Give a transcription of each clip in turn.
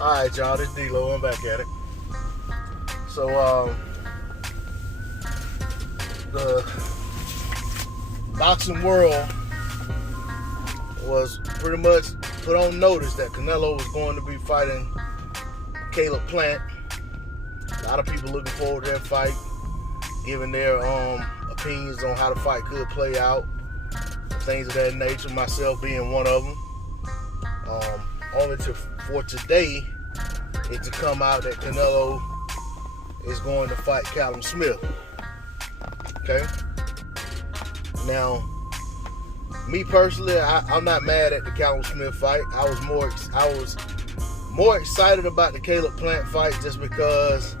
Alright, y'all, this D-Lo, I'm back at it. So, the boxing world was pretty much put on notice that Canelo was going to be fighting Caleb Plant. A lot of people looking forward to that fight, giving their opinions on how the fight could play out, things of that nature, myself being one of them. Only for today it to come out that Canelo is going to fight Callum Smith. Okay. Now, me personally, I'm not mad at the Callum Smith fight. I was more excited about the Caleb Plant fight just because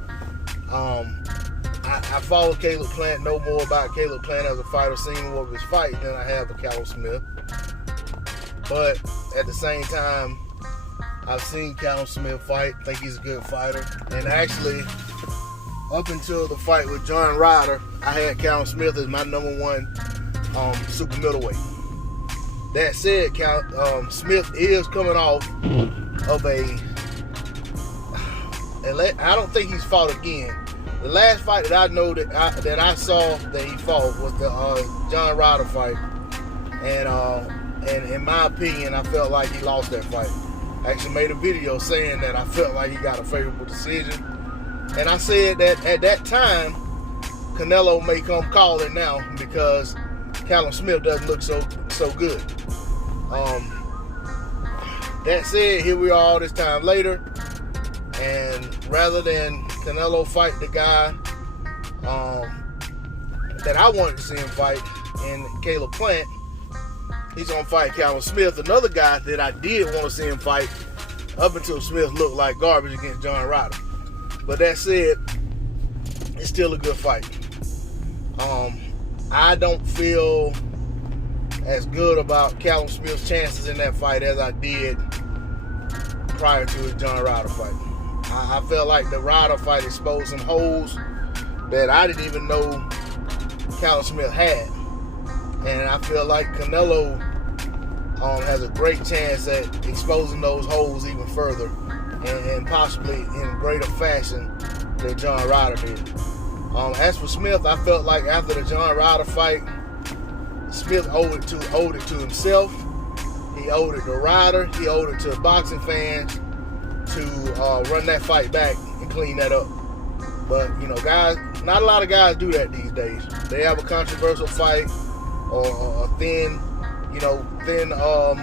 I follow Caleb Plant, know more about Caleb Plant as a fighter, seen more of his fight than I have of Callum Smith. But at the same time, I've seen Callum Smith fight, think he's a good fighter. And actually, up until the fight with John Ryder, I had Callum Smith as my number one super middleweight. That said, Smith is coming off of I don't think he's fought again. The last fight that I know that I saw that he fought was the John Ryder fight, and in my opinion, I felt like he lost that fight. I actually made a video saying that I felt like he got a favorable decision, and I said that at that time, Canelo may come calling now because Callum Smith doesn't look so good. That said, here we are all this time later, and rather than Canelo fight the guy that I wanted to see him fight in Caleb Plant, he's going to fight Callum Smith, another guy that I did want to see him fight up until Smith looked like garbage against John Ryder. But that said, it's still a good fight. I don't feel as good about Callum Smith's chances in that fight as I did prior to his John Ryder fight. I felt like the Ryder fight exposed some holes that I didn't even know Callum Smith had. And I feel like Canelo has a great chance at exposing those holes even further and possibly in greater fashion than John Ryder did. As for Smith, I felt like after the John Ryder fight, Smith owed it to himself. He owed it to Ryder. He owed it to boxing fans to run that fight back and clean that up. But, guys, not a lot of guys do that these days. They have a controversial fight or a thin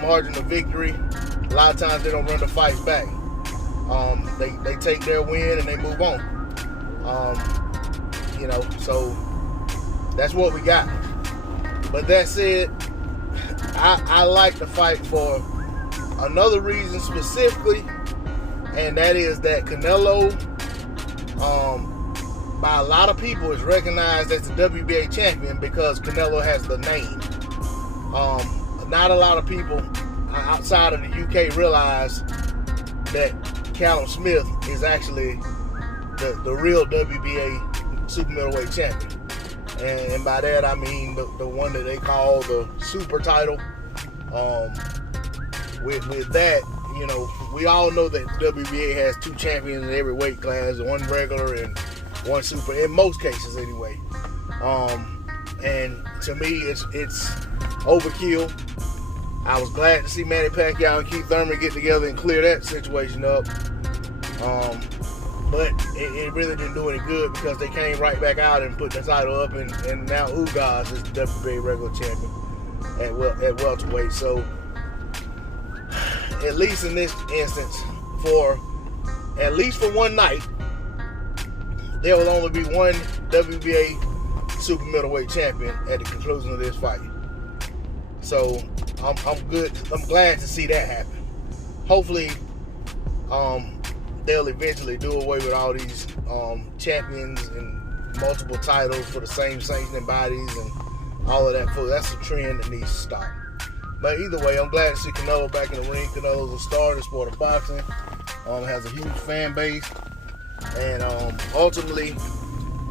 margin of victory. A lot of times they don't run the fights back. They take their win and they move on. So that's what we got. But that said, I like the fight for another reason specifically, and that is that Canelo, by a lot of people, is recognized as the WBA champion because Canelo has the name. Not a lot of people outside of the UK realize that Callum Smith is actually the real WBA super middleweight champion. And by that I mean the one that they call the super title. With that, we all know that WBA has two champions in every weight class, one regular and one super, in most cases anyway. And to me, it's overkill. I was glad to see Manny Pacquiao and Keith Thurman get together and clear that situation up. But it really didn't do any good because they came right back out and put the title up, and now Ugas is the WBA regular champion at welterweight. So at least in this instance, at least for one night, there will only be one WBA super middleweight champion at the conclusion of this fight. So I'm good. I'm glad to see that happen. Hopefully, they'll eventually do away with all these champions and multiple titles for the same sanctioning bodies and all of that. That's a trend that needs to stop. But either way, I'm glad to see Canelo back in the ring. Canelo's a star in the sport of boxing. Has a huge fan base, and ultimately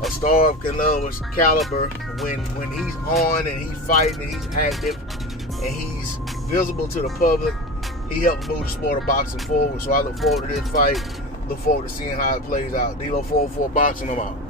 a star of Canelo's caliber when he's on and he's fighting and he's active and he's visible to the public, he helped move the sport of boxing forward. So I look forward to this fight. Look forward to seeing how it plays out. D-Lo 404 Boxing, I'm out.